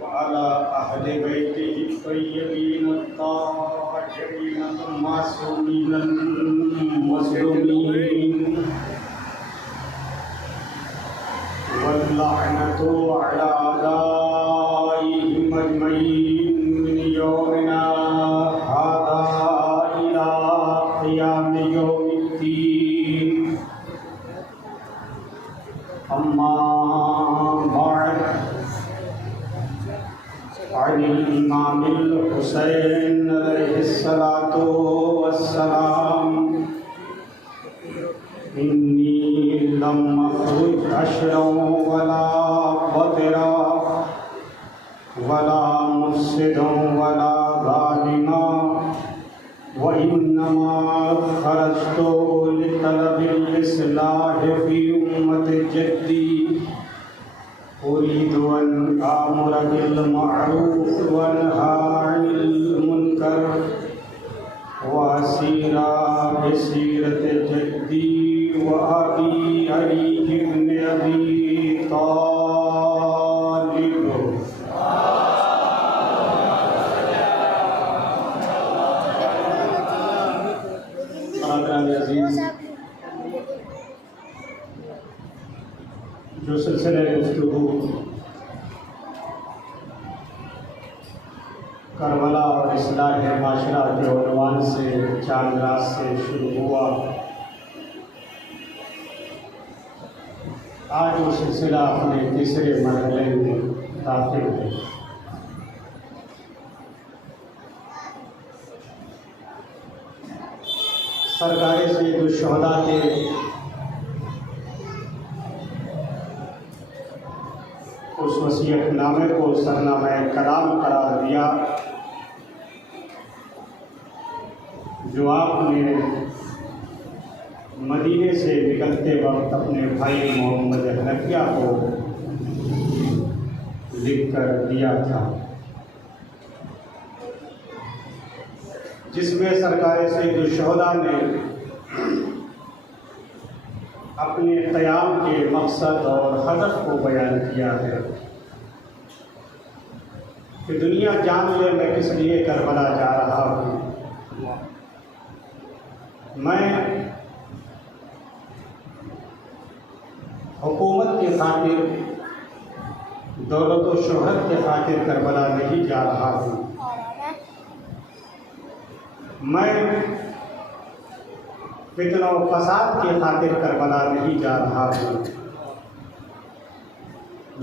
वअला अहले बैतिहि तय्यबीन ताहिरीन मासूमीन मज़लूमीन वल्लअनतु अला आदाइहिम अजमईन मिन यौमिना हाज़ा इला क़ियाम यौमिद्दीन। अम्मा बअद अन इमामिल हुसैन अलैहिस्सलातु वस्सलाम इन्नी लम अख़रुज अशरन वला बतरा वला मुफ़सिदन वला ज़ालिमा व इन्नमा ख़रजतु लितलबिल इस्लाहि फ़ी उम्मति जद्दी उरीदु अन आमुर बिल मअरूफ़ व अनहा अनिल मुनकर व असीरा बिसीरत जद्दी व अबी अली इब्न अबी तालिब। अज़ीज़, जो सिलसिला गुफ्तगू करबला और इस्लाह माशरा के उन्वान से चांद रात से शुरू हुआ, आज वो सिलसिला अपने तीसरे मरहले में दाखिल है। सरकारे सैयद शुहदा के उस वसीयतनामे को सरनामा कलाम करार दिया जो आपने मदीने से निकलते वक्त अपने भाई मोहम्मद हनफिया को लिख कर दिया था, जिसमें सरकार सैयद शुहदा ने अपने क़याम के मकसद और हदफ को बयान किया है कि दुनिया जान ले मैं किस लिए करबला जा रहा हूँ। मैं हुकूमत की खातिर, दौलत व शोहरत के खातिर करबला नहीं जा रहा हूँ। मैं फितना व फसाद के खातिर करबला नहीं जा रहा हूँ।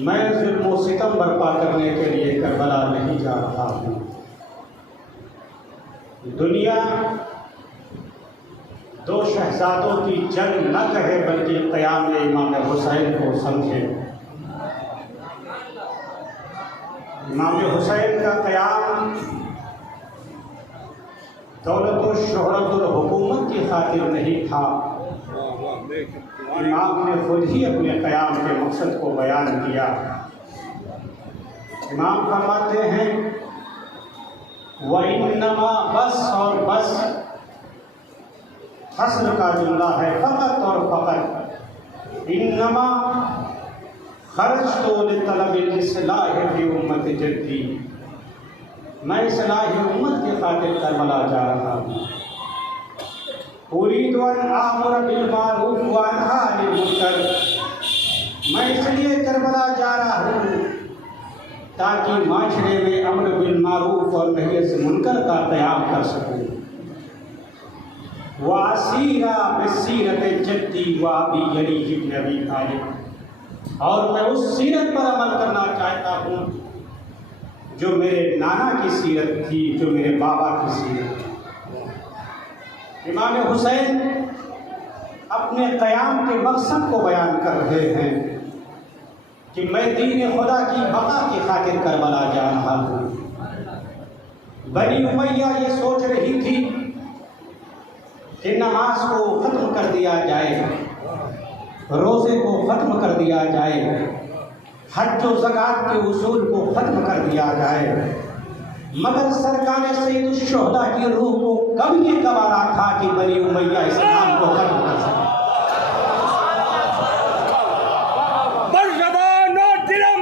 मैं जुल्म व सितम बर्पा करने के लिए करबला नहीं जा रहा हूँ। दुनिया दो शहजादों की जंग न कहे बल्कि क़याम इमाम हुसैन को समझे। इमाम हुसैन का क़याम दौलत व शोहरत और हुकूमत की खातिर नहीं था। इमाम ने खुद ही अपने क़याम के मकसद को बयान किया। इमाम फरमाते हैं व इन्नमा, बस और बस हस्र का जुमला है, फ़कत और फ़कत। इन्नमा खरजतु लितलबिल इस्लाहि फ़ी उम्मति जद्दी, मैं इस्लाह उम्मत के खातिर करबला जा रहा हूँ। उरीदु अन आमुर बिल मारूफ़ व अनहा अनिल मुनकर, मैं इसलिए करबला जा रहा हूँ ताकि माशरे में अम्र बिल मारूफ़ और नही से मुनकर का क़याम कर सकूँ। व असीरा बिसीरत जद्दी व अबी अली इब्न अबी तालिब, और मैं उस सीरत पर अमल करना चाहता हूँ जो मेरे नाना की सीरत थी, जो मेरे बाबा की सीरत थी। इमाम हुसैन अपने क़याम के मकसद को बयान कर रहे हैं कि मैं दीन खुदा की बका की खातिर करबला जा रहा हूँ। बनी उमैया ये सोच रही थी कि नमाज को ख़त्म कर दिया जाए, रोज़े को ख़त्म कर दिया जाए, हज व ज़कात के उसूल को ख़त्म कर दिया जाए, मगर सरकार सैयद शुहदा की रूह को कब ये गवारा था कि बनी उमैया इस्लाम को ख़त्म कर सके। बरज़बान और दिलम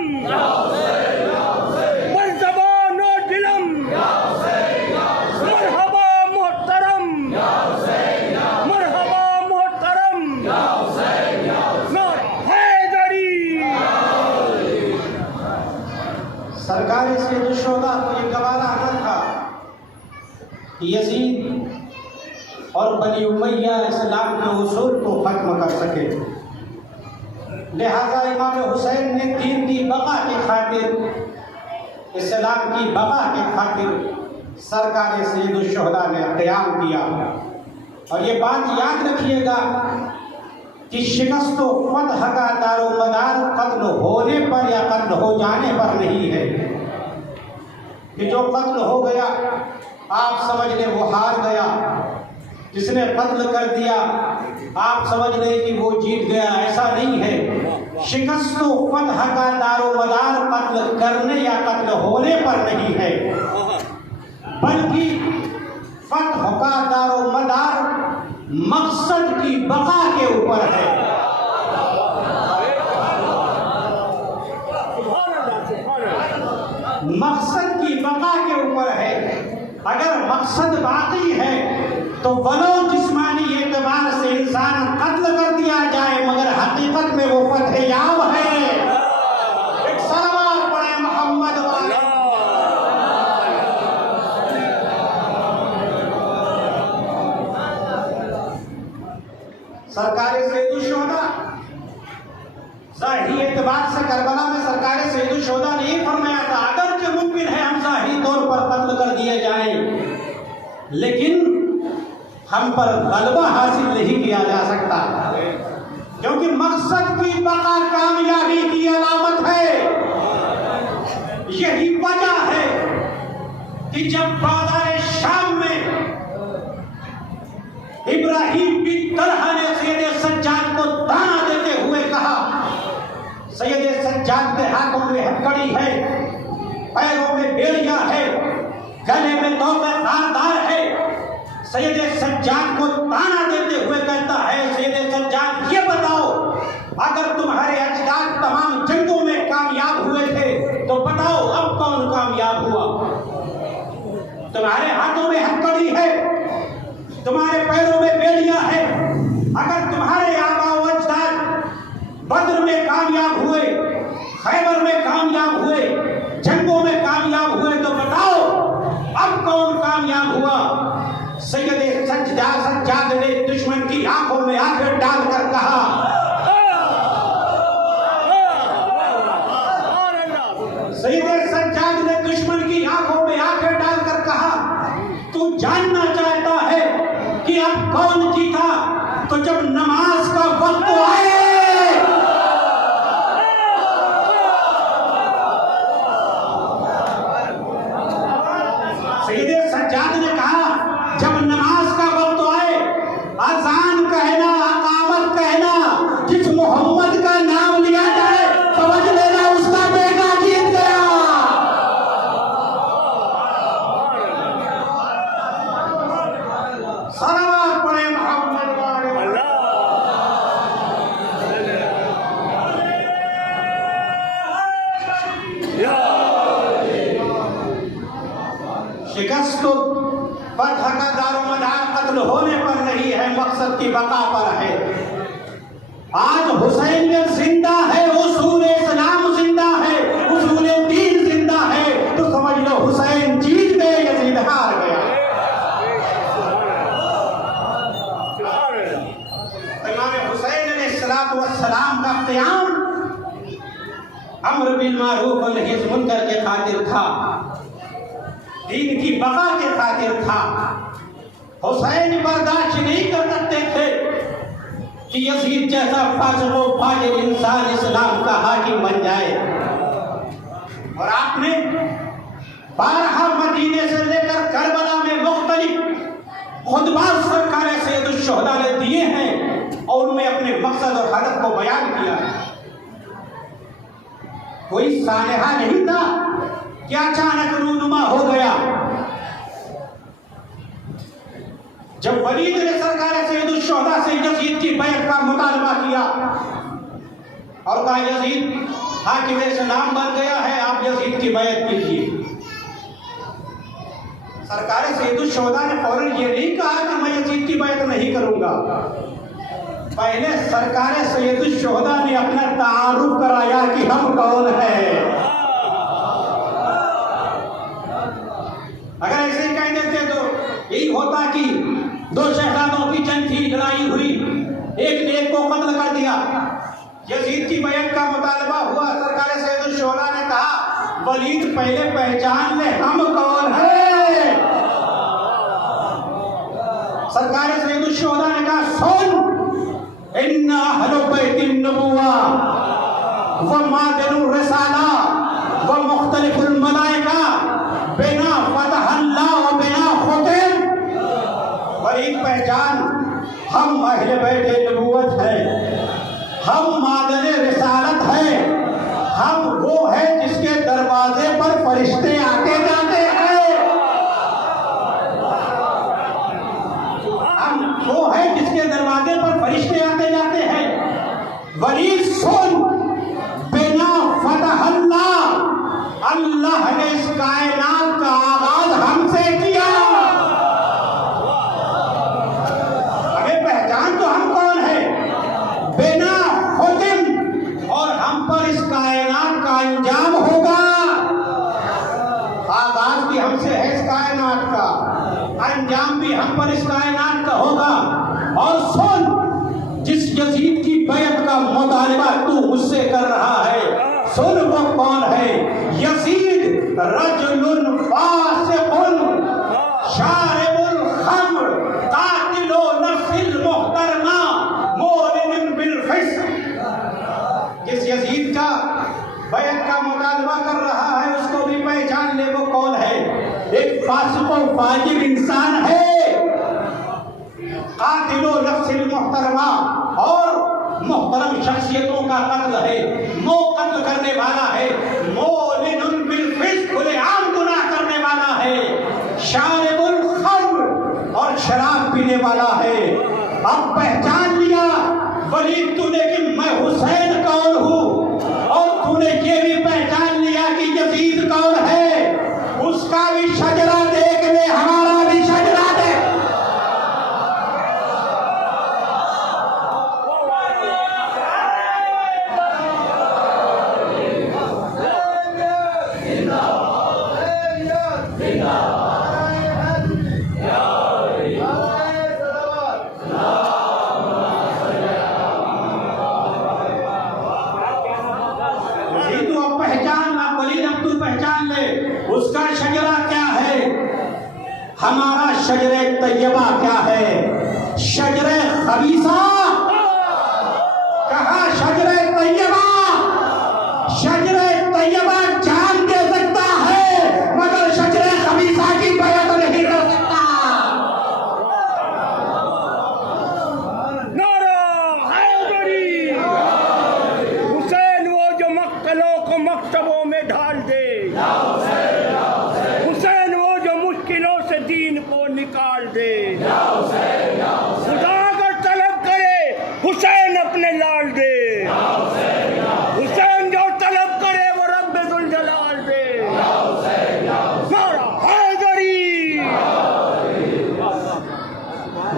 सरकार सैयदुश्शोहदा को ये गवारा न था कि यजीद और बनी उमैया इस्लाम के उसूल को ख़त्म कर सके। लिहाजा इमाम हुसैन ने दीन की बका की खातिर, इस्लाम की बका की खातिर सरकार सैयदुश्शोहदा ने क़याम किया। और ये बात याद रखिएगा कि शिकस्त व फतह का दारोमदार कत्ल होने पर या कत्ल हो जाने पर नहीं है कि जो कत्ल हो गया आप समझ लें वो हार गया, जिसने कत्ल कर दिया आप समझ लें कि वो जीत गया। ऐसा नहीं है। शिकस्त व फतह का दारोमदार कत्ल करने या कत्ल होने पर नहीं है, बल्कि फतह का दारोमदार मकसद की बका के ऊपर है। मकसद की बका के ऊपर है। अगर मकसद बाकी है तो वलो जिस्मानी एतबार से इंसान कत्ल कर दिया जाए मगर हकीकत में वो फतह याब है। एक सलावत पढ़े मोहम्मद वाले। सरकार सैयदुश्शोहदा ज़ाहिरी एतबार से करबला में सरकार सैयदुश्शोहदा ने ये फरमाया था, अगर जो मुमकिन है हम ज़ाहिरी तौर पर कत्ल कर दिए जाएं, लेकिन हम पर गलबा हासिल नहीं किया जा सकता, क्योंकि मकसद की बका कामयाबी की अलामत है। यही वजह है कि जब बाज़ार शाम में इब्राहिम बिन तलहा ने सैयद सज्जाद को दाना देते हुए कहा, सैयद सज्जाद के हाथों में हथकड़ी है, पैरों में बेड़ियां है, गले में तोपे धारदार है। सैयद सज्जाद को ताना देते हुए कहता है, सैयद सज्जाद ये बताओ, अगर तुम्हारे अजदाद तमाम जंगों में कामयाब हुए थे तो बताओ अब कौन कामयाब हुआ? तुम्हारे हाथों में हथकड़ी है, तुम्हारे पैरों में बेड़ियां है। अगर तुम्हारे आबा व अजदाद बद्र में कामयाब हुए, खैबर में कामयाब हुए, जंगों में कामयाब हुए, तो बताओ अब कौन कामयाब हुआ? सैयद सज्जाद ने दुश्मन की आंखों में आंखें डालकर कहा, सैयद सज्जाद ने दुश्मन की आंखों में आंखें डालकर कहा, तू जानना चाहता है कि अब कौन जीता? तो जब नमाज का वक्त आए, सैयद सज्जाद ने कहा, जब नमाज का वक्त आए, अजान कहना, अकामत कहना, जिस मोहम्मद का नाम लिया जाए समझ लेना उसका बेटा जीत गया। सलावत पढ़े मोहम्मद वाले। शिकस्त फतह का दारोमदार कत्ल होने पर नहीं है, मकसद की बका पर है। आज हुसैनियत जिंदा है, उसूल इस्लाम जिंदा है, उसूल दीन जिंदा है, तो समझ लो हुसैन जीत गए, यजीद हार गया। इमाम हुसैन अलैहिस्सलाम का क़याम अम्र बिल मारूफ व नही अनिल मुनकर के खातिर था, दीन की बका के खातिर था। हुसैन बर्दाश्त नहीं कर सकते थे कि यजीद जैसा फासिक व फाजिर इंसान इस्लाम का हाकिम बन जाए। और आपने 12 मदीने से लेकर करबला में मुख्तलिफ खुतबा सरकार सैयदुश्शोहदा ने दिए हैं और उनमें अपने मकसद और हदफ को बयान किया। कोई सानेहा नहीं था कि अचानक रूनुमा हो गया। जब वलीद ने सरकार सैयदुश्शोहदा से यजीद की बैत का मुतालबा किया और कहा यजीद हाकिम इस्लाम बन गया है, आप यजीद की बैत कीजिए, सरकार सैयदुश्शोहदा ने फौरन ये नहीं कहा कि मैं यजीद की बैत नहीं करूंगा। पहले सरकार सैयदुश्शोहदा ने अपना तारुफ कराया कि हम कौन है। यजीद की बैत का मुतालबा हुआ। सरकार सैयदुल शुहदा ने कहा वलीद पहले पहचान ले हम कौन है। सरकार सैयदुल शुहदा ने कहा सुन इन्ना अहलु बैतिन नबुव्वा व मादिनुर रिसाला व मुख्तलिफुल मलाइका बिना फतहल्लाह व बिना खुतिम। वलीद पहचान हम अहले बैत नबुव्वत है, हम मादने रिसालत है, हम वो है जिसके दरवाजे पर फरिश्ते आते जाते हैं, हम वो है जिसके दरवाजे पर फरिश्ते आते जाते हैं। वलीद सुन बिना फतहल्लाह अल्लाह ने इस कायनात का आगाज हमसे किया। हमें पहचान तो हम कौन है, बिना खुतिम और हम पर इस कायनात का अंजाम होगा। आगाज भी हमसे है इस कायनात का, अंजाम भी हम पर इस कायनात का होगा। और सुन जिस यजीद की बैत का मुतालबा तू मुझसे कर रहा है, सुन वो कौन है। Yazid रजुलुन फासिकुन शारिबुल खम्र कातिलु नफ्सिल मुहतरमा मोलिन bill फिस्क। जिस यजीद का बैत का मुतालबा कर रहा है उसको भी पहचान ले वो कौन है। एक फासिको फाजिर इंसान है, कातिलो नफ्सिल मुहतरमा और मुहतरम शख्सियतों का कत्ल है, वो कत्ल करने वाला है। मोलिनुन बिल फिस्क खुलेआम गुनाह करने वाला है। शारिबुल खम्र और शराब पीने वाला है। अब पहचान लिया वलीद तूने कि मैं हुसैन कौन हूँ, और तूने ये भी पहचान लिया कि यजीद कौन है। उसका भी शजरा देख ले, हमारा भी शजरा देख। उसका शजरा क्या है, हमारा शजरे तैयबा क्या है। शजरे खबीसा कहा, शजरे तैयबा, शजरे तैयबा जान दे सकता है मगर शजरे खबीसा की बैत नहीं कर सकता। नारा हैदरी, हुसैन वो जो मक्तलों को मकतबों में ढाल दे, हुसैन वो जो मुश्किलों से दीन को निकाल दे। खुदा अगर तलब करे हुसैन अपने लाल दे, हुसैन जो तलब करे वो रब्बे जुल जलाल दे। नारा हैदरी।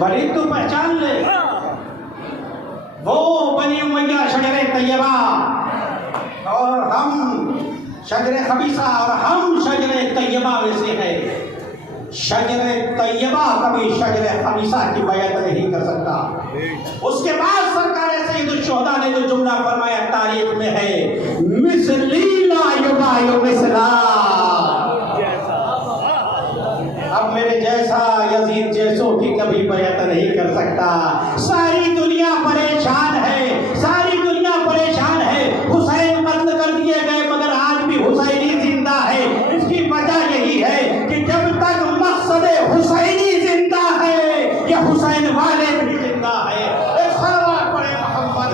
वलीद तू पहचान ले, वो बनी उमैया शजरे तैयबा और हम शजरे खबीसा, और हम शजरे तैयबा में से है। शजरे तैयबा कभी शजरे खबीसा की बैत नहीं कर सकता। उसके बाद सरकार सैयदुल शुहदा ने जो जुमला फरमाया तारीख में है, मिसली ला युबायु मिसला। अब मेरे जैसा यजीद जैसों की कभी बैत नहीं कर सकता। सारी दुनिया परेशान है, सारी दुनिया परेशान है। हुसैन कत्ल कर दिए गए मगर आज भी हुसैनी जिंदा है। इसकी वजह यही है कि जब तक मकसद हुसैनी जिंदा है ये हुसैन वाले भी जिंदा है। एक सलावत पढ़े मोहम्मद।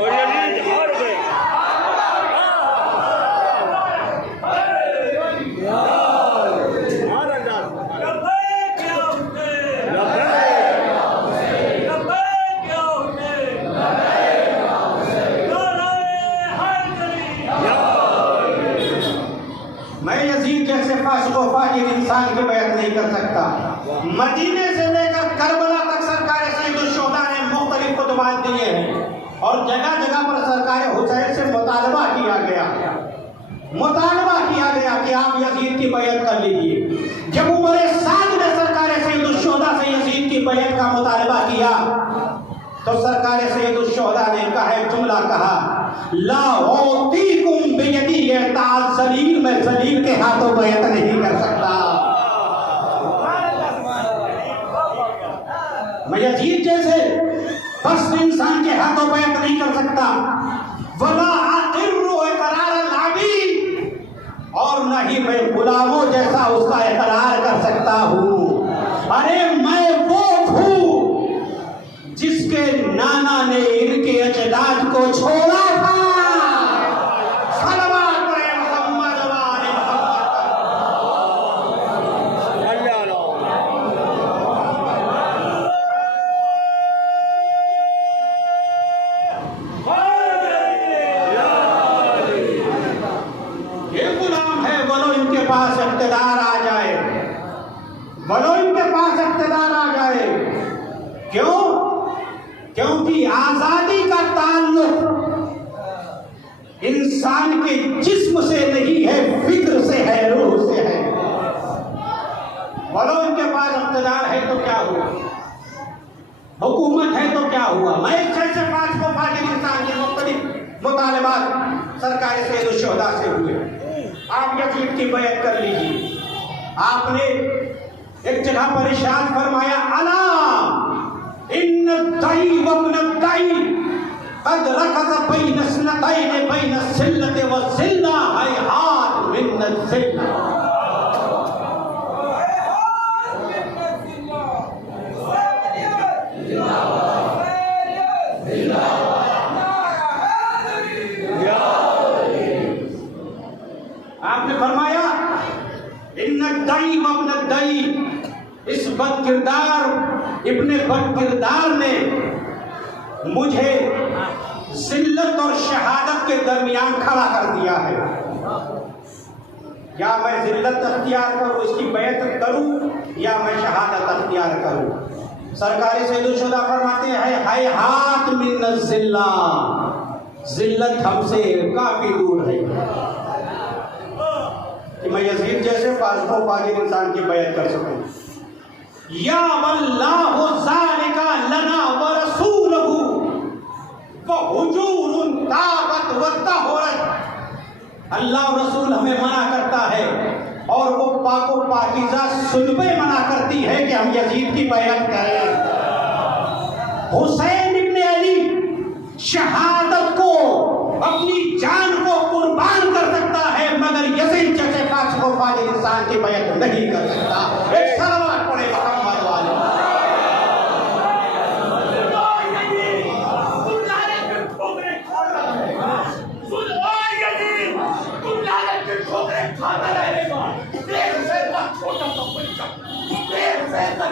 और यजीद हार गए। मैं यजीद जैसे फासिको फाजिर इंसान की बैत नहीं कर सकता। मदीने से लेकर करबला तक सरकार सैयदुल शुहदा ने मुख्तलिफ खुतबात दिए हैं। और जगह जगह पर सरकार हुसैन से मुतालबा किया कि आप यजीद की बैत कर लीजिए। जब उमर साद ने सरकार सैयदुश्शुहदा से यजीद की बैत का मुतालबा किया तो सरकार सैयदुश्शुहदा ने कहा एक जुमला कहा, ला उतीकुम बियदी ताज जलील, मैं जलील के हाथों बैत नहीं कर सकता। मैं यजीद जैसे बस इंसान के हाथों बैत नहीं कर सकता। वला अक़िर्रु इक़रार अल-अबीद, और न ही मैं गुलामों जैसा उसका इक़रार कर सकता हूँ। अरे मैं वो हूँ जिसके नाना ने इनके अजदाद को छोड़ा था। क्योंकि आजादी का ताल्लुक इंसान के जिस्म से नहीं है, फिक्र से है, रूह से है। बोलो इनके पास इख्तियार है तो क्या हुआ, हुकूमत है तो क्या हुआ। मैं 6 से 5 को फाजिल इंसान के मुख्तलिफ मुतालबात सरकार सैयदुश्शुहदा से हुए। आप यजीद की बैत कर लीजिए। आपने एक जगह पर इरशाद फरमाया, अला इन्न दाई वब्न दाई कद रकज़ बैन स्नतैन बैन सिल्लति व सिल्ला हैहात मिन सिल्ला। आपने फरमाया इन्न दाई वब्न दाई, इस बदकिरदार इब्ने बदकिरदार ने मुझे जिल्लत और शहादत के दरमियान खड़ा कर दिया है। या मैं जिल्लत अख्तियार करूँ, इसकी बैत करूँ, या मैं शहादत अख्तियार करूँ। सरकार सैयदुश्शुहदा फरमाते हैं, हैहात मिन जिल्ला, जिल्लत हमसे काफी दूर है कि मैं यजीद जैसे फाजिल इंसान की बैत कर सकूँ। या वल्लाहु ज़ालिका लना व रसूलहु व हुजूरुन ताबत व तहरत। अल्लाह और रसूल हमें मना करता है और वो पाको पाकीज़ा सुलबे मना करती है कि हम यजीद की बैत करें। हुसैन इब्ने अली शहादत को, अपनी जान को कुर्बान कर सकता है, मगर यजीद जैसे फाजिल इंसान की बैत नहीं कर सकता। एक सलवात पढ़े मोहम्मद वाले।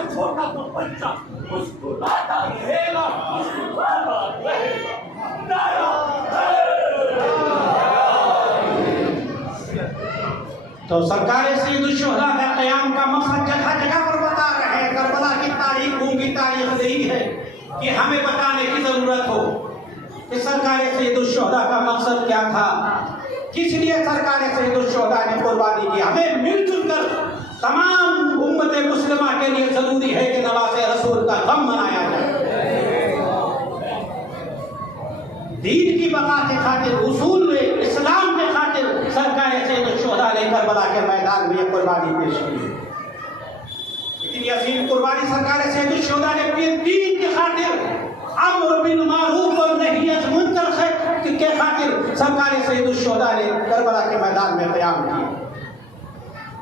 छोटा तो बच्चा मुस्कुराता रहेगा, मुस्कुराता रहेगा। तो सरकार सैयदुश्शुहदा का क़याम का मकसद जगह जगह पर बता रहे हैं। करबला की तारीख की तारीख यही है कि हमें बताने की जरूरत हो कि सरकार सैयदुश्शुहदा का मकसद क्या था, किस लिए सरकार सैयदुश्शुहदा ने कुर्बानी की। हमें मिलजुल कर तमाम उम्मत मुस्लिमा के लिए जरूरी है कि नवाज़े रसूल का गम मनाया जाए। दीन की बका के खातिर, उसूल में इस्लाम के खातिर सरकार सैयदुश्शुहदा ने करबला के मैदान में कुर्बानी पेश की। इतनी अजीम कुर्बानी सरकार सैयदुश्शुहदा ने अपने दीन के खातिर, अम्र बिल मारूफ और नही अनिल मुनकर के खातिर सरकार सैयदुश्शुहदा ने करबला के मैदान में क़याम किया।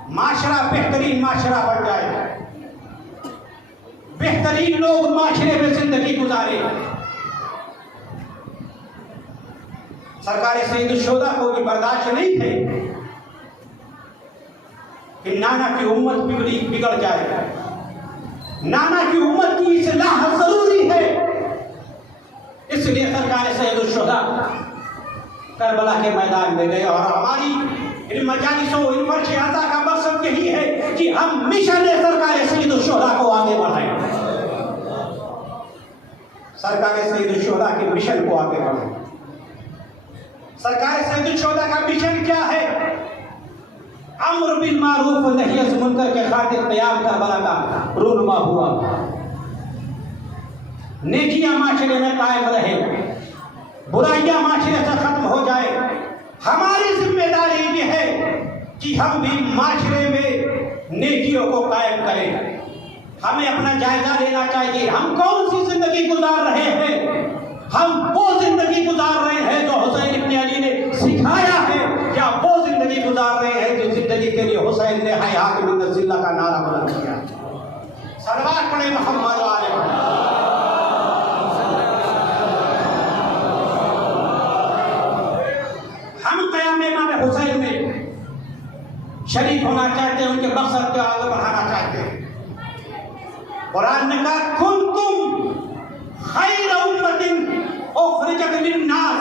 माशरा बेहतरीन माशरा बन जाए, बेहतरीन लोग माशरे में जिंदगी गुजारे। सरकार सैयदुश्शुहदा को भी बर्दाश्त नहीं थे कि नाना की उम्मत बिगड़ जाए। नाना की उम्मत की इस्लाह जरूरी है, इसलिए सरकार सैयदुश्शुहदा करबला के मैदान में गए। और हमारी इन मजालिसों, इन फर्श आज़ा का मकसद यही है कि हम मिशन सरकार सैयदुश्शुहदा को आगे बढ़ाएं। सरकार सैयद शुहदा के मिशन को आगे बढ़ाएं। सरकार सैयद शुहदा का मिशन क्या है? अम्र बिल मारूफ व नही अनिल मुनकर के खातिर क़याम करबला का रूनुमा हुआ। नेकियां माशरे में कायम रहे, बुराइयां माशरे से खत्म हो जाए। हमारी जिम्मेदारी ये है कि हम भी माशरे में नेकियों को कायम करें। हमें अपना जायजा लेना चाहिए, हम कौन सी जिंदगी गुजार रहे हैं? हम वो जिंदगी गुजार रहे हैं जो हुसैन इब्न अली ने सिखाया है, या वो जिंदगी गुजार रहे हैं जो जिंदगी के लिए हुसैन ने हयात मिन जिल्ला का नारा बुलंद किया? सलवात पढ़े मोहम्मद वाले। हम क़याम इमाम हुसैन में शरीक होना चाहते हैं, उनके मकसद को आगे बढ़ाना चाहते हैं। कुरान ने कहा कुंतुम खैर उम्मतिन उखरिजत लिन्नास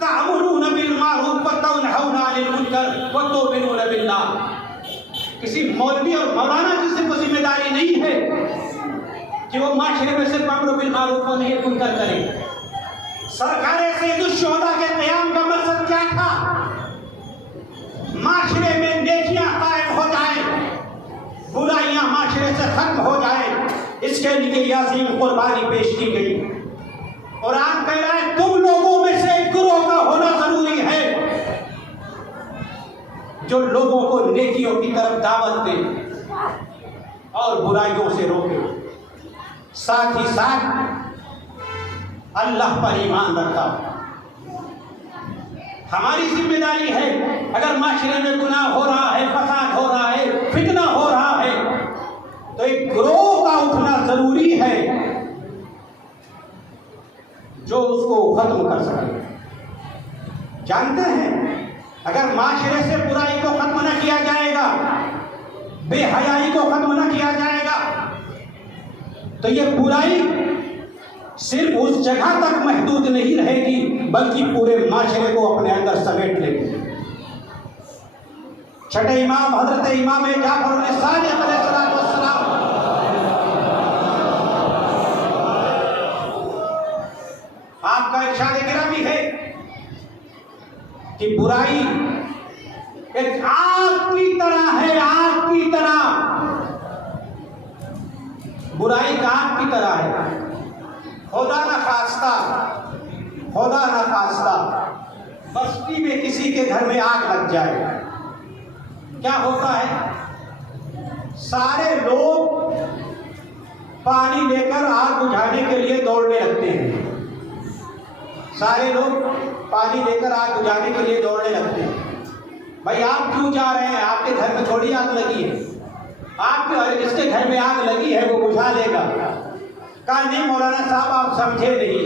तअमुरूना बिल मारूफ व तनहौना अनिल मुनकर व तुमिनूना बिल्लाह। किसी मौलवी और मौलाना की सिर्फ जिम्मेदारी नहीं है कि वो माशरे में सिर्फ अम्र बिल मारूफ व नही अनिल मुनकर करे। सरकार सैयद शुहदा के क़याम का मकसद क्या था? माशरे में नेकियां कायम हो जाए, बुराइयां माशरे से खत्म हो जाए। इसके लिए यासीन कुर्बानी पेश की गई। कुरान कह रहा है तुम लोगों में से एक गिरोह का होना जरूरी है जो लोगों को नेकियों की तरफ दावत दे और बुराइयों से रोके, साथ ही साथ अल्लाह पर ईमान रखता। हमारी जिम्मेदारी है, अगर माशरे में गुनाह हो रहा है, फसाद हो रहा है, फितना हो रहा है, तो एक गिरोह का उठना जरूरी है जो उसको खत्म कर सके। जानते हैं अगर माशरे से बुराई को खत्म न किया जाएगा, बेहयाई को खत्म न किया जाएगा, तो ये बुराई सिर्फ उस जगह तक महदूद नहीं रहेगी बल्कि पूरे माशरे को अपने अंदर समेट लेगी। छठे इमाम हजरत इमाम जाफर सादिक अलैहिस्सलाम आपका इरशाद गिरामी है कि बुराई एक आग की तरह है, आग की तरह। बुराई का आग की तरह है। खुदा न खास्ता, खुदा न खास्ता बस्ती में किसी के घर में आग लग जाए, क्या होता है? सारे लोग पानी लेकर आग बुझाने के लिए दौड़ने लगते हैं। सारे लोग पानी लेकर आग बुझाने के लिए दौड़ने लगते हैं। भाई आप क्यों जा रहे हैं? आपके घर में थोड़ी आग लगी है, आपके जिसके घर में आग लगी है वो बुझा लेगा। कहा नहीं मौलाना साहब आप समझे नहीं,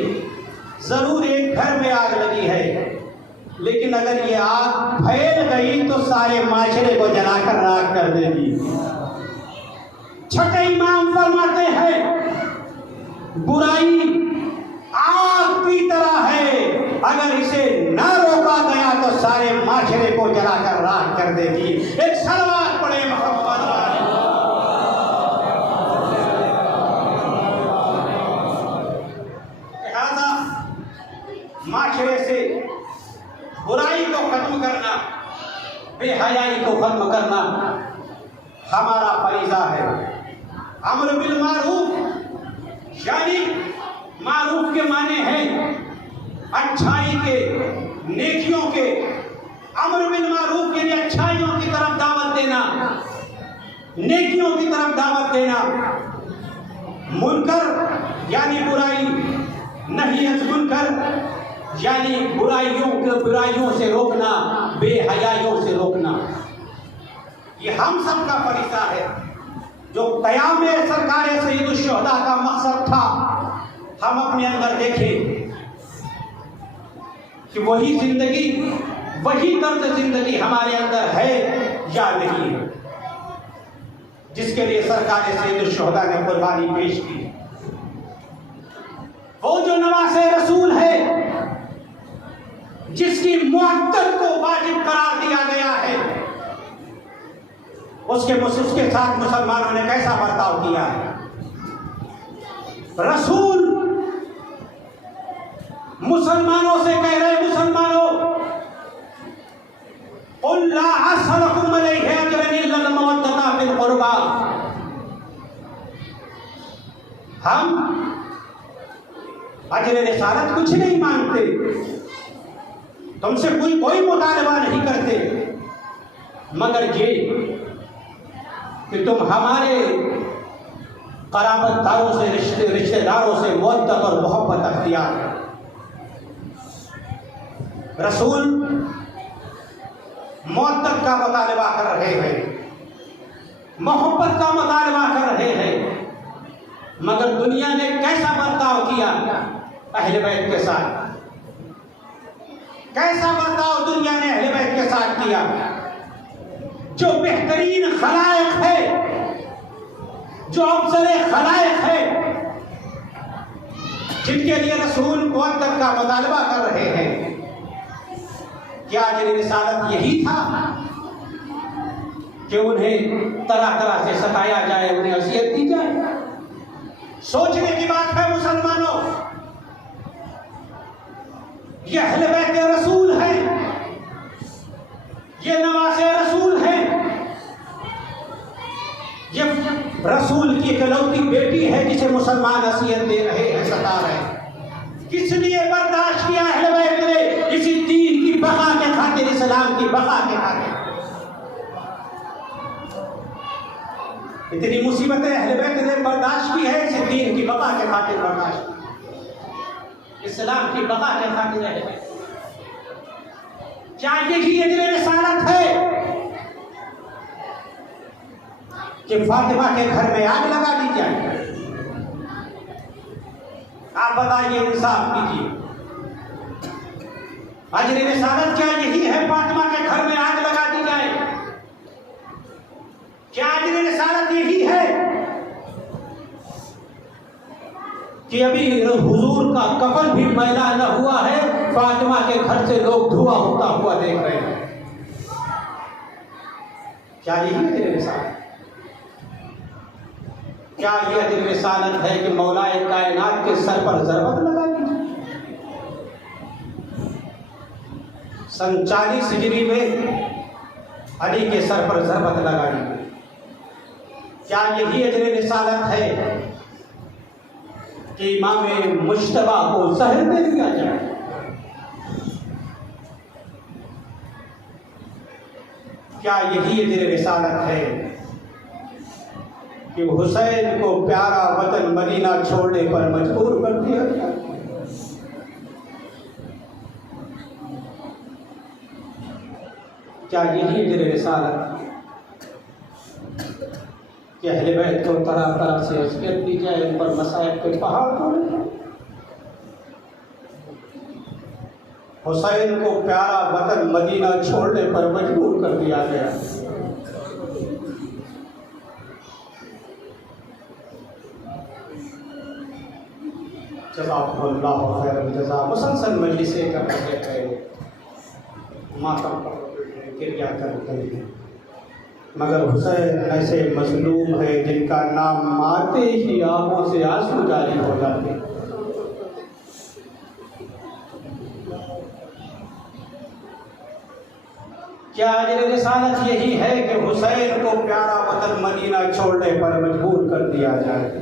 जरूर एक घर में आग लगी है, लेकिन अगर ये आग फैल गई तो सारे माशरे को जलाकर राख कर देगी। छठे इमाम फरमाते हैं बुराई आग की तरह है, अगर इसे न रोका गया तो सारे माशरे को जलाकर राख कर देगी। एक सलवात पढ़े मोहम्मद वाले। माशरे से बुराई को खत्म करना, बेहयाई को खत्म करना हमारा फरीज़ा है। अम्र बिल मारूफ यानी मारूफ के माने हैं अच्छाई के, नेकियों के। अम्र बिल मारूफ के लिए अच्छाइयों की तरफ दावत देना, नेकियों की तरफ दावत देना। मुनकर यानी बुराई, नही अनिल मुनकर यानी बुराइयों से रोकना, बेहयाइयों से रोकना। ये हम सब का फरीज़ा है। जो क़याम सरकार सैयद शुहदा का मकसद था, हम अपने अंदर देखें कि वही जिंदगी, वही तर्ज जिंदगी हमारे अंदर है या नहीं है जिसके लिए सरकार सैयद शुहदा ने कुर्बानी पेश की। वो जो नवासे रसूल है जिसकी मुअत्तद को वाजिब करार दिया गया है, उसके साथ मुसलमानों ने कैसा बर्ताव किया है? रसूल मुसलमानों से कह रहे, मुसलमानों, कुल ला असलकुम अलैहि अजरन इल्ला मवद्दता फिल कुर्बा, हम अजर रिसालत कुछ नहीं मांगते, तुमसे कोई मुतालबा नहीं करते, मगर ये कि तुम हमारे कराबतदारों से, रिश्तेदारों से मवद्दत और मोहब्बत अख्तियार है। रसूल मवद्दत का मुतालबा कर रहे हैं, मोहब्बत का मुतालबा कर रहे हैं, मगर दुनिया ने कैसा बर्ताव किया अहले बैत के साथ, कैसा बर्ताव दुनिया ने अहले बैत के साथ किया। जो बेहतरीन खलायक है, जो अफजले खलायक है, जिनके लिए रसूल मवद्दत का मुतालबा कर रहे हैं, क्या अजर रिसालत यही था कि उन्हें तरह तरह से सताया जाए, उन्हें अज़ियत दी जाए? सोचने की बात है मुसलमानों, ये अहले बैत रसूल है, ये नवासे रसूल है, ये रसूल की इकलौती बेटी है जिसे मुसलमान अज़ियत दे रहे हैं, सता रहे हैं। किस लिए बर्दाश्त किया अहले बैत ने? इसी दीन की बका के खातिर, इस्लाम की बका के खातिर। इतनी मुसीबतें अहले बैत ने बर्दाश्त की है, इसी दीन की बका के खातिर बर्दाश्त की, इस्लाम की बका के खातिर है। क्या यही अजर रिसालत है कि फातिमा के घर में आग लगा दी जाए? आप बताइए, इंसाफ कीजिए। अजर रिसालत क्या यही है फातिमा के घर में आग लगा दी जाए? क्या अजर रिसालत यही है कि अभी हुजूर का कफन भी मैला न हुआ है, फातिमा के घर से लोग धुआं होता हुआ देख रहे हैं? क्या यही अजर रिसालत? क्या यह अजर रिसालत है कि मौलाए कायनात के सर पर ज़रबत लगा दी? सन 40 हिजरी में अली के सर पर ज़रबत लगा दी। क्या यही अजर रिसालत है कि इमाम मुश्तबा को ज़हर दे दिया जाए? क्या यही अजर रिसालत है कि हुसैन को प्यारा वतन मदीना छोड़ने पर मजबूर कर दिया जाए? क्या यही अजर रिसालत कि अहले बैत को तरह तरह से अज़ियत दी जाए, उन पर मसाइब के पहाड़ तोड़े जाए? हुसैन को प्यारा वतन मदीना छोड़ने पर मजबूर कर दिया गया। जज़ाकुमुल्लाहु खैरल जज़ा। मुसलसल मजलिसें कर रहे हैं, मातम क्रिया करते हैं, मगर हुसैन ऐसे मजलूम है जिनका नाम आते ही आंखों से आंसू जारी हो जाते। क्या अजर रिसालत यही है कि हुसैन को प्यारा वतन मदीना छोड़ने पर मजबूर कर दिया जाए?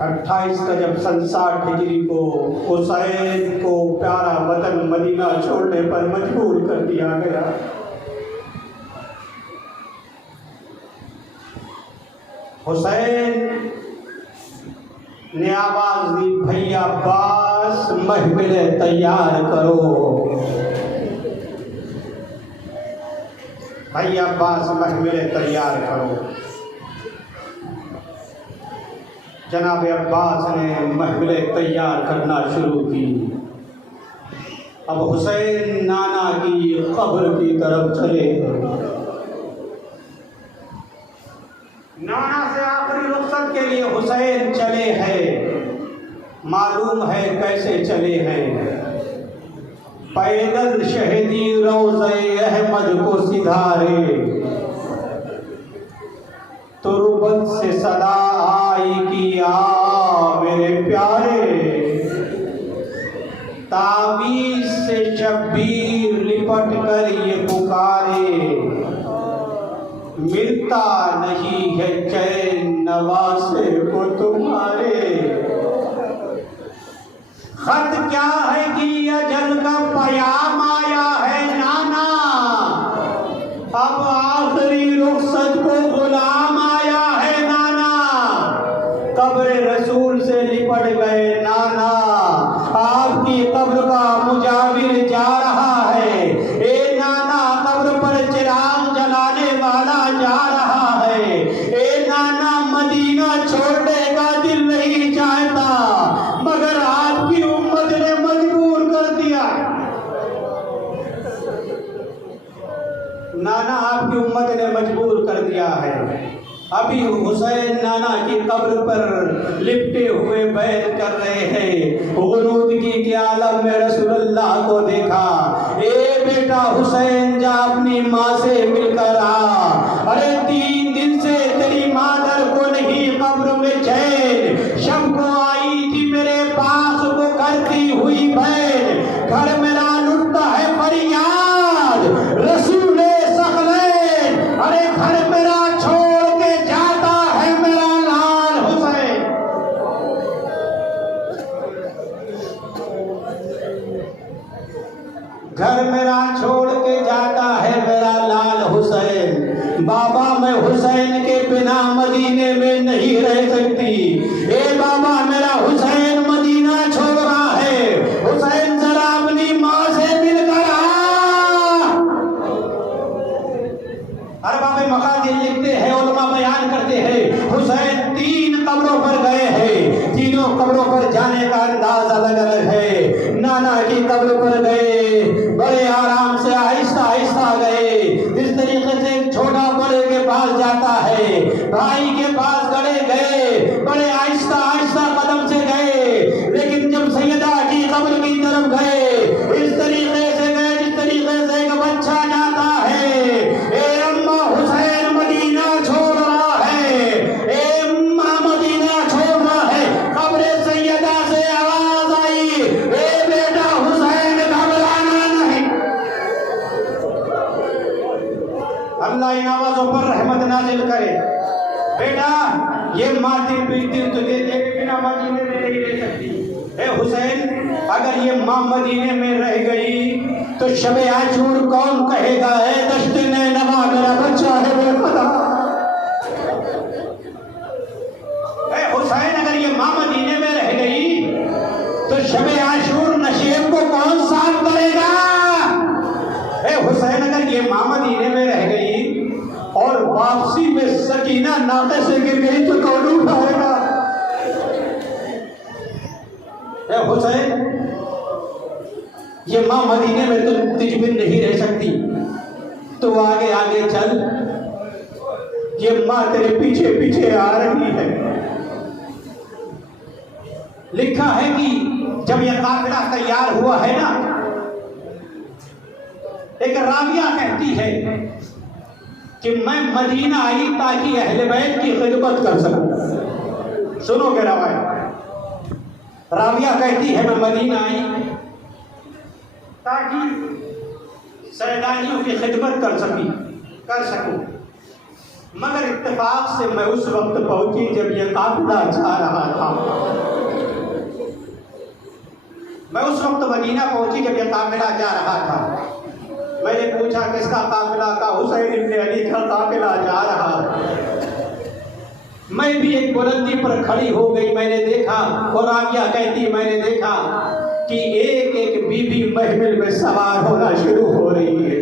28 रजब सन 60 हिजरी को हुसैन को प्यारा वतन मदीना छोड़ने पर मजबूर कर दिया गया। हुसैन ने आवाज दी, भैया अब्बास महफिले तैयार करो, भैया अब्बास महफिले तैयार करो। जनाब अब्बास ने महफिलें तैयार करना शुरू की। अब हुसैन नाना की कब्र की तरफ चले। नाना से आखिरी रुखसत के लिए हुसैन चले हैं। मालूम है कैसे चले हैं। पैदल शहीदी रोज़े अहमद को सिधारे, तुरबत से सदा आई कि आ मेरे प्यारे मिलता नहीं है चैन नवासे को तुम्हारे। खत क्या है कि अजल का पयाम आया है नाना, अब आखिरी रुखसत को गुलाम आया है नाना। कब्र रसूल से लिपट गए नाना, आपकी कब्र का मुजाविर जा रहा है। ए नाना कब्र पर चिराग जलाने वाला जा रहा है। ए नाना मदीना छोड़ने का दिल नहीं चाहता, मगर आपकी उम्मत ने मजबूर कर दिया। नाना आपकी उम्मत ने मजबूर कर दिया है। अभी हुसैन नाना की कब्र पर लिपटे हुए बैत कर रहे हैं। गुरूद की आलम में रसूलुल्लाह को देखा। ए बेटा हुसैन जा अपनी माँ से मिलकर आ। अरे 3 दिन से तेरी मादर को नहीं कब्र में चैन। शब को आई थी मेरे पास वो करती हुई बहन, घर मेरा लुटता है फरियाद रसूले सकलैन। अरे घर मेरा छोड़ के जाता है मेरा लाल हुसैन। घर मेरा छोड़ के जाता है मेरा लाल हुसैन। बाबा मैं हुसैन के बिना मदीने में नहीं रह सकती। ए बाबा मेरा हुसैन मदीना छोड़ रहा है। हुसैन जरा अपनी माँ से मिलकर आ। अरे बाबा मकादिर लिखते हैं, उलमा बयान करते हैं, हुसैन 3 कब्रों पर गए हैं। तीनों कब्रों पर जाने का अंदाज अलग अलग है। नाना की कब्र पर गए, बड़े आराम से आहिस्ता आहिस्ता गए। इस तरीके से छोटा बड़े के पास जाता है, भाई के पास गड़े गए, बड़े आहिस्ता आहिस्ता कदम से गए। लेकिन जब सैयदा की कब्र की तरफ गए, इस तरीके से गए जिस तरीके से एक बच्चा जाता है। ए अम्मा हुसैन मदीना छोड़ रहा है। ए अम्मा मदीना छोड़ रहा है। कब्र सैयदा से आवाज आई, ए बेटा हुसैन घबराना नहीं। अल्लाह इन आवाजों पर रहमत नाजिल करे। बेटा ये माँ दिल तुझे देखे बिना मदीने में नहीं रह सकती। ए हुसैन अगर ये माँ मदीने में रह गई तो शबे आशूर कौन कहेगा है दश्त नैनवा मेरा बच्चा है बेखुदा। ए हुसैन अगर ये माँ मदीने में रह गई तो शबे आशूर नशेब को कौन साफ करेगा। ए हुसैन अगर ये माँ मदीने में रह गई और वापसी में सकीना नाते से गिर गई तो कौन उठाएगा। ए हुसैन ये माँ मदीने में तो तुझ बिन नहीं रह सकती, तो आगे आगे चल, ये माँ तेरे पीछे पीछे आ रही है। लिखा है कि जब यह काफिला तैयार हुआ है ना, एक राविया कहती है कि मैं मदीना आई ताकि अहले बैत की खिदमत कर सकूं। सुनोगे राविया कहती है मैं मदीना आई ताकि सैलानियों की खिदमत कर सकूं। मगर इत्तेफाक से मैं उस वक्त पहुंची जब यह काफिला जा रहा था। मैं उस वक्त मदीना पहुंची जब यह काफिला जा रहा था। मैंने पूछा किसका काफिला? का हुसैन इब्ने अली का काफिला जा रहा है। मैं भी एक बुलंदी पर खड़ी हो गई। मैंने देखा, और राविया कहती मैंने देखा कि एक एक बीबी महफिल में सवार होना शुरू हो रही है।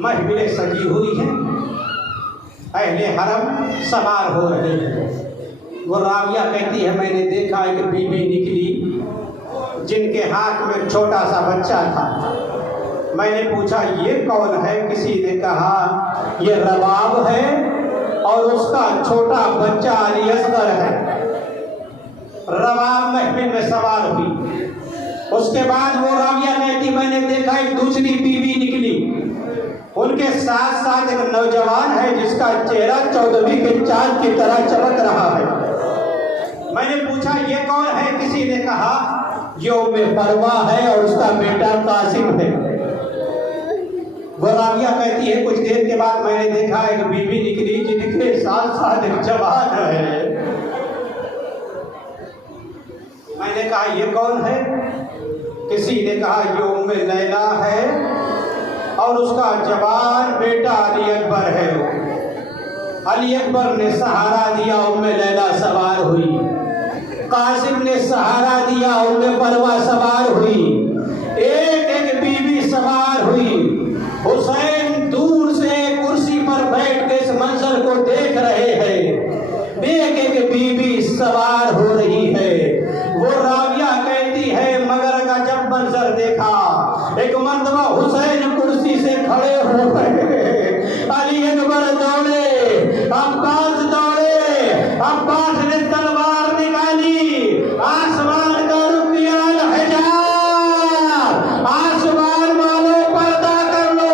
महफिलें सजी हुई हैं, अहले हरम सवार हो रहे हैं। वो राविया कहती है मैंने देखा एक बीबी निकली जिनके हाथ में छोटा सा बच्चा था। मैंने पूछा ये कौन है? किसी ने कहा ये रबाब है और उसका छोटा बच्चा अली असगर है। रबाब महफिल में सवार हुई। उसके बाद वो राविया कहती मैंने देखा एक दूसरी बीवी निकली, उनके साथ साथ एक नौजवान है जिसका चेहरा 14वीं के चांद की तरह चमक रहा है। मैंने पूछा ये कौन है? किसी ने कहा ये उम्मे परवा है और उसका बेटा कासिम है। वो राबिया कहती है कुछ देर के बाद मैंने देखा एक बीवी निकली जिनके साथ साथ एक जवान है। मैंने कहा ये कौन है? किसी ने कहा ये उम्मे लैला है और उसका जवान बेटा अली अकबर है। अली अकबर ने सहारा दिया, उम्मे लैला सवार हुई। कासिम ने सहारा दिया, उम्मे परवा सवार हुई। एक एक बीवी सवार हुई। हुसैन दूर से कुर्सी पर बैठ के इस मंजर को देख रहे हैं। एक एक बीवी सवार हो रही है। वो राबिया कहती है मगर का जब मंजर देखा, एक मर्तबा हुसैन कुर्सी से खड़े हो गए। अली अकबर दौड़े, अब्बास दौड़े। अब्बास ने तलवार निकाली, आसमान का रुख किया, आसमान वालों पर्दा कर लो।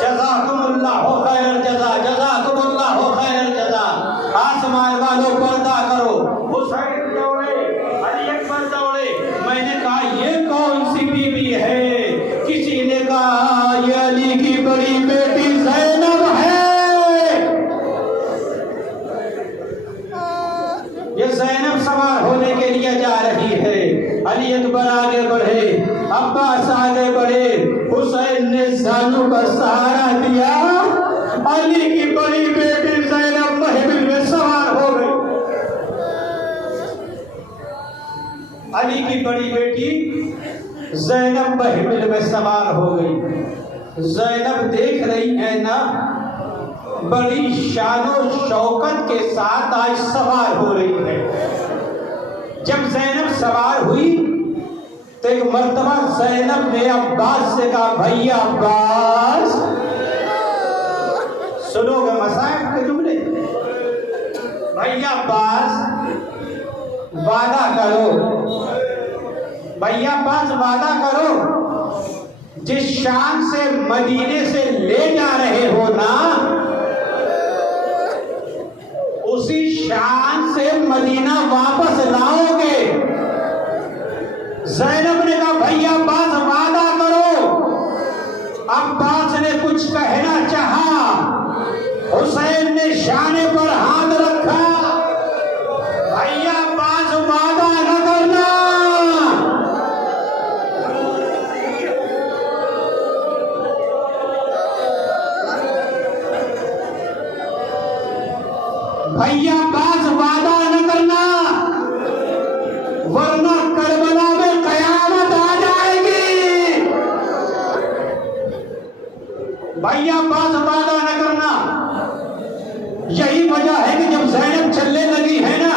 जज़ाकुमुल्लाहु खैरल जज़ा, जज़ाकुमुल्लाहु खैरल जज़ा। आसमान वालों पर्दा करो। हुसैन दौड़े, अली अकबर दौड़े। मैंने कहा ये कौन सी बीवी है? किसी ने कहा ये अली की बड़ी बेटी ज़ैनब है। ये ज़ैनब सवार होने के लिए जा रही है। अली अकबर आगे बढ़े, अब्बास आगे बढ़े। हुसैन ने जानू का सहारा दिया। अली की बड़ी बेटी ज़ैनब महफिल में सवार हो गई। अली की बड़ी बेटी ज़ैनब महफिल में सवार हो गई। ज़ैनब देख रही है ना, बड़ी शानो शौकत के साथ आज सवार हो रही है। जब ज़ैनब सवार हुई तो एक मर्तबा ज़ैनब ने अब्बास से कहा भैया अब्बास, सुनोगे मसाइब के जुमले? भैया अब्बास वादा करो, भैया अब्बास वादा करो, जिस शान से मदीने से ले जा रहे हो ना, उसी शान से मदीना वापस लाओगे। ज़ैनब ने कहा भैया अब्बास वादा करो। अब्बास ने कुछ कहना चाहा, हुसैन ने शाने पर हाथ रखा। भैया अब्बास वादा न करना। भैया अब्बास वादा न करना, वरना करबला में कयामत आ जाएगी। भैया अब्बास वादा न करना। यही वजह है कि जब ज़ैनब चलने लगी है ना,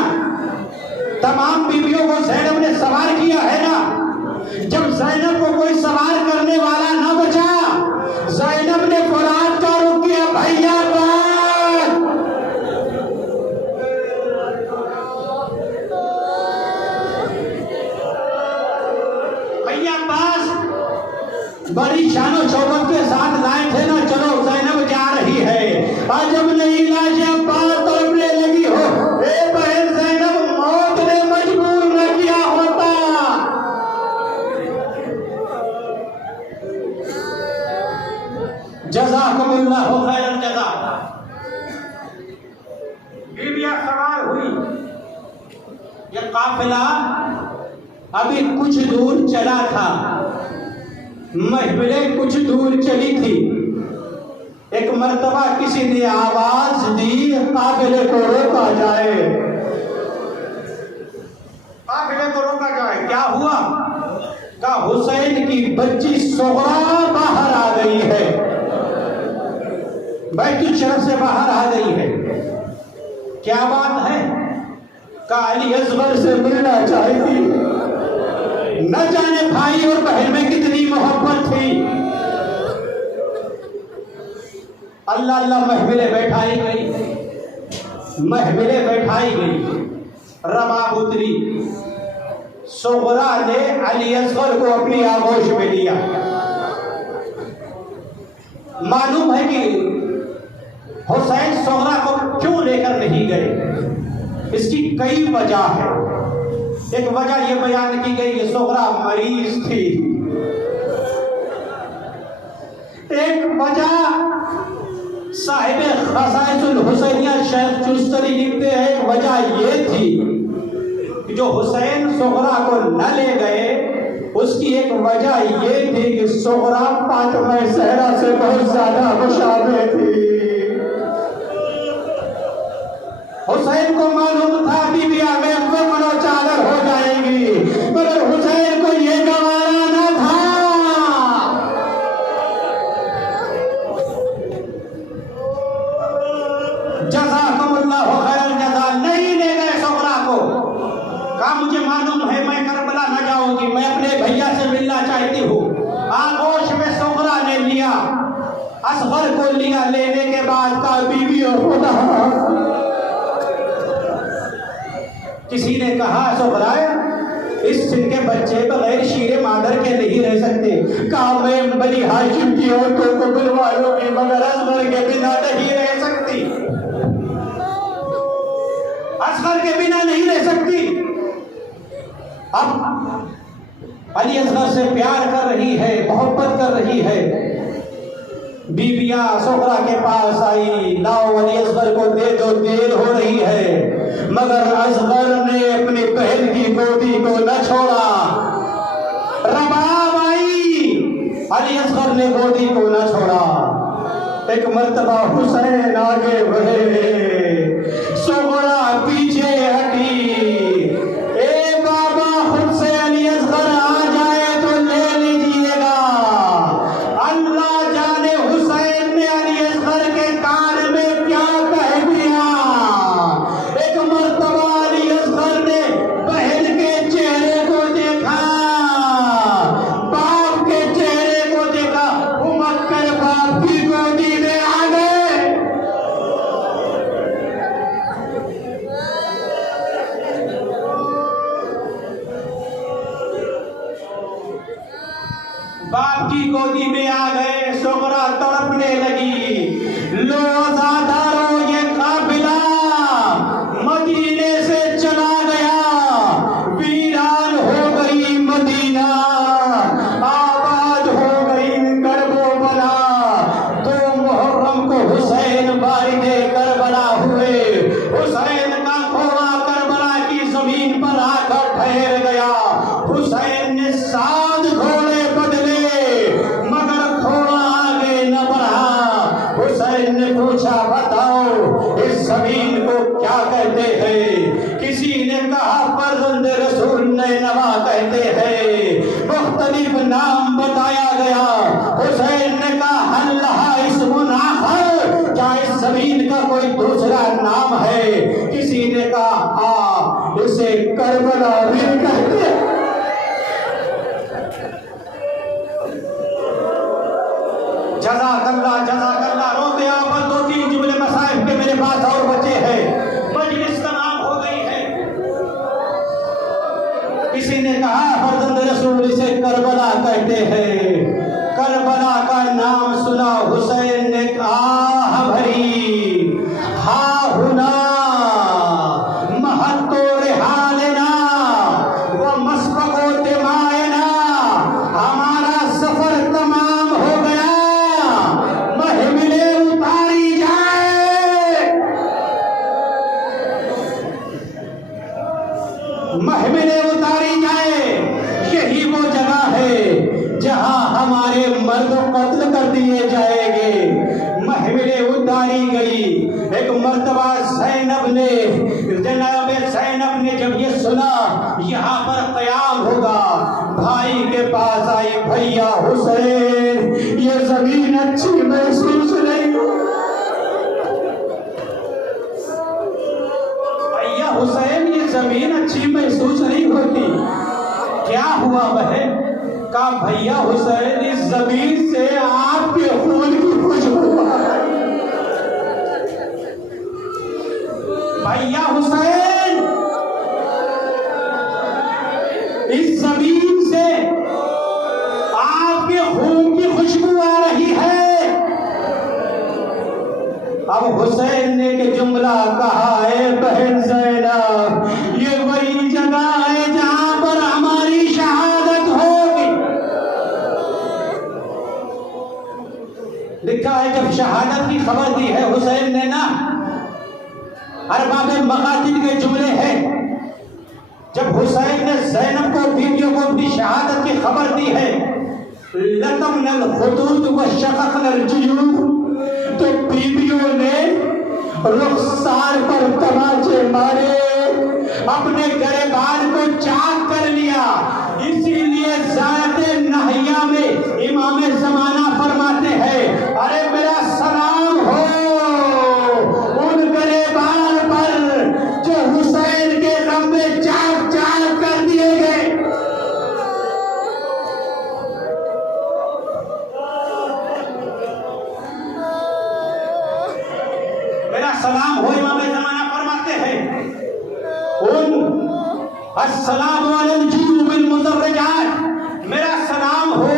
तमाम बीवियों को ज़ैनब ने सवार किया है ना। जब ज़ैनब को कोई सवार करने वाला न बचा, ज़ैनब ने फुरात का रुख किया। भैया बड़ी शानो शौकत के साथ लाए थे ना, चलो ज़ैनब जा रही है। आज जब नई लाशें अब्बास तड़पने लगी हो, ए बहन ज़ैनब, मौत ने मजबूर न किया होता। जज़ाकुमुल्लाहु खैरल जज़ा। बीवियां सवार हुई। ये काफिला अभी कुछ दूर चला था, महफिलें कुछ दूर चली थी। एक मर्तबा किसी ने आवाज दी काफिले को रोका जाए, काफिले को रोका जाए। क्या हुआ? का हुसैन की बच्ची सोहरा बाहर आ गई है, बैतुल शरफ से बाहर आ गई है। क्या बात है? का अली असगर से मिलना चाहती। न जाने भाई और बहन में कितनी मोहब्बत थी। अल्लाह अल्लाह महफिलें बैठाई गई, महफिलें बैठाई गई। रबाब उतरी। सोहरा ने अली असगर को अपनी आगोश में लिया। मालूम है कि हुसैन सोहरा को क्यों लेकर नहीं गए? इसकी कई वजह है। एक वजह ये बयान की गई कि सोहरा मरीज थी। एक वजह साहिब खसाइसुल हुसैनिया शेख चुस्तरी लिखते हैं, एक वजह ये थी कि जो हुसैन सोहरा को न ले गए, उसकी एक वजह ये थी कि सोहरा फातिमा ज़हरा से बहुत ज्यादा मुशाबे थी। हुसैन को मालूम था बीबिया में मनो चादर हो जाएगी, मगर हुसैन को ये गवारा न था। जज़ाकुमुल्लाहु खैरल जज़ा, नहीं ले गए सोहरा को। कहा मुझे मालूम है मैं करबला न जाऊंगी, मैं अपने भैया से मिलना चाहती हूँ। आगोश में सोहरा ने लिया, असगर को लिया, लेने के बाद कहा बीबी और खुदा। किसी ने कहा सोहरा इस सिर के बच्चे बगैर शीरे मादर के नहीं रह सकते। कहा मैं बनी हाशिम की औरतों को बुलवा लूंगी, मगर असगर के बिना नहीं रह सकती, असगर के बिना नहीं रह सकती। अब अली असगर से प्यार कर रही है, मोहब्बत कर रही है। बीबिया सोहरा के पास आई, लाओ अली असगर को दे दो, देर हो रही है। मगर असगर ने अपनी बहन की गोदी को न छोड़ा। रबाब आई, अली असगर ने गोदी को न छोड़ा। एक मर्तबा हुसैन आगे बढ़े, सोहरा पीछे हटी। ए बाबा, खुद से अली असगर आ जाए तो ले लीजिएगा। अल्लाह जाने हुसैन ने अली असगर के कान में क्या कह दिया। एक मर्तबा अली असगर ने बहन के चेहरे को देखा, बाप के चेहरे को देखा, उमक कर बाप की गोदी में आ गए। बाप की गोदी में आ गए। सोहरा तड़पने लगी। लो आज़ादारों, ये काफिला मदीने से चला गया, वीरान हो गई मदीना, आबाद हो गई करबो बला। 2 मुहर्रम को हुसैन वारिदे करबला हुए। हुसैन का घोड़ा करबला की जमीन पर आकर ठहर गया। हुसैन ने 7 घोड़े बदले, मगर घोड़ा आगे न बढ़ा। हुसैन ने पूछा, बताओ इस जमीन को क्या कहते हैं? किसी ने कहा फर्जंद रसूल नैनवा कहते हैं। मुख्तलिफ नाम बताया गया। हुसैन ने कहा हल लहा इस्मुन आखर, क्या इस जमीन का कोई दूसरा नाम है? किसी ने कहा हाँ, इसे करबला भी कहते हैं। जज़ाकल्लाह जज़ाकल्लाह। रोते आप 2-3 जुमले मसाइब के मेरे पास और बचे हैं। मजलिस तमाम हो गई है। किसी ने कहा फर्जंद रसूल इसे करबला कहते हैं। करबला का नाम सुना, हुसैन ने आह भरी, हा हुना महत्तो रिहालना व मस्बको दिमाएना, हमारा सफर तमाम हो गया, महमिले उतारी जाए। महमिले उतारी जाए। यही वो जगह है जहां हमारे मर्द कत्ल कर दिए जाएंगे। महमिले उतारी गई। एक मर्तबा जनाब ज़ैनब ने जब ये सुना यहाँ पर क़याम होगा, भाई के पास आई, भैया हुसैन ये जमीन अच्छी महसूस नहीं, भैया हुसैन ये जमीन अच्छी महसूस नहीं होती। क्या हुआ बहन? कहा भैया हुसैन इस जमीन से आपके खून की खुशबू आ रही। भैया हुसैन इस जमीन से आपके खून की खुशबू आ रही है। अब हुसैन ने के जुमला कहा है, बहन ज़ैनब ये वही जगह है लिखा है जब शहादत की खबर दी है हुसैन ने ना, अरबाब मकातिल के जुमले हैं, जब हुसैन ने ज़ैनब को बीवियों को अपनी शहादत की खबर दी है, लतमनल खुदूद व शक़क़नल जुयूब, तो बीवियों ने रुखसार पर तमाचे मारे, अपने गरेबान को चाक कर लिया। इसीलिए ज़ायते नहिया में इमाम ज़माना फरमाते हैं, अरे मेरा सलाम हो उन गरेबान पर जो हुसैन के गम में चाक चाक कर दिए गए। मेरा सलाम हो, इमाम ज़माना फरमाते हैं, उन अस्सलाम अलल जुयूबिल मुज़र्रजात, मेरा सलाम हो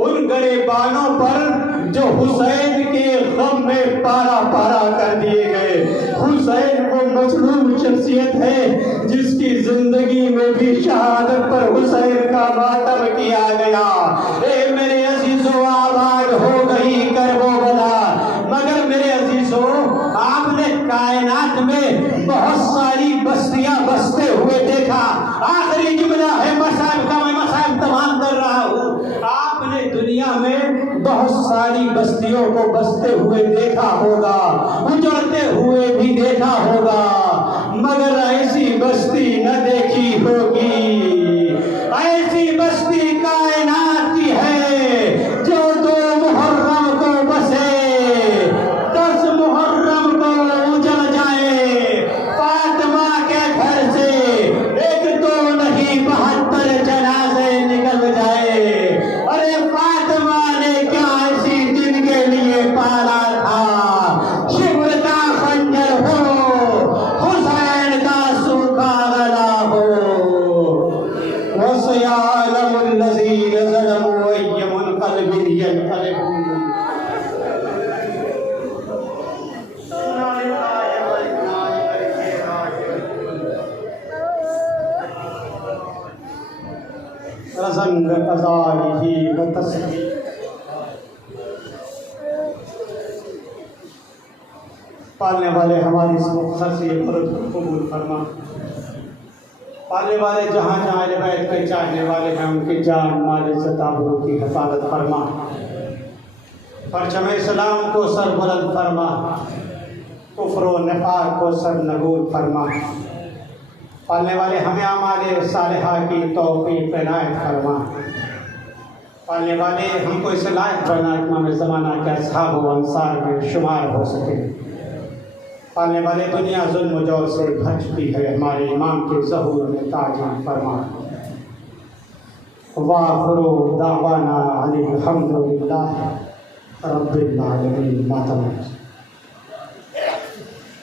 उन गरेबानों पर जो हुसैन के गम में पारा पारा कर दिए गए। हुसैन वो मजलूम शख्सियत है जिसकी जिंदगी में भी शहादत पर हुसैन का मातम किया गया। ए मेरे अजीजों, आबाद हो गई करबला, मगर मेरे अजीजों, आपने कायनात में बहुत सारी बस्तियां बसते हुए देखा। आखिरी जुमला है मसाइब का, मैं मसाइब तमाम कर रहा हूँ। आपने दुनिया में बहुत सारी बस्तियों को बसते हुए देखा होगा, उजड़ते हुए भी देखा होगा, मगर ऐसी बस्ती न देखी होगी। ऐसी बस्ती कायनात की है जो 2 मुहर्रम को बसे, 10 मुहर्रम को उजड़ जाए। फातिमा के घर से 1 2 नहीं 72 जनाजे निकल जाए। अरे फातिमा ने क्या ऐसी दिन के लिए पाला था? शिब्र का खंजर हो, हुसैन का सूखा गला हो। वसयअलमुल लज़ीना ज़लमू अय्युल क़ल्बिन यन्क़लिबून। रज़न क़ज़ाइही व तस्बीह। पालने वाले हमारी इस मुख्तर से फर्ज को कबूल फरमा। पालने वाले जहाँ जहाँ अहले बैत के चाहने वाले हैं उनकी जान माल इज़्ज़त आबरू की हिफाजत फरमा। परचम इस्लाम को सर बुलंद फरमा, कुफ्र व निफाक को सर नबूद फरमा। पालने वाले हमें आमाले सालिहा की तौफीक इनायत फरमा। पालने वाले हमको इस लायक बना इमाम ज़माना के असहाब व अंसार में शुमार हो सके। पालने वाले दुनिया जुल्म जौर से भर चुकी है, हमारे इमाम के ज़हूर में ताज़ीम फरमा। वाखिरु दावाना अनिल हम्दुलिल्लाहि रब्बिल आलमीन।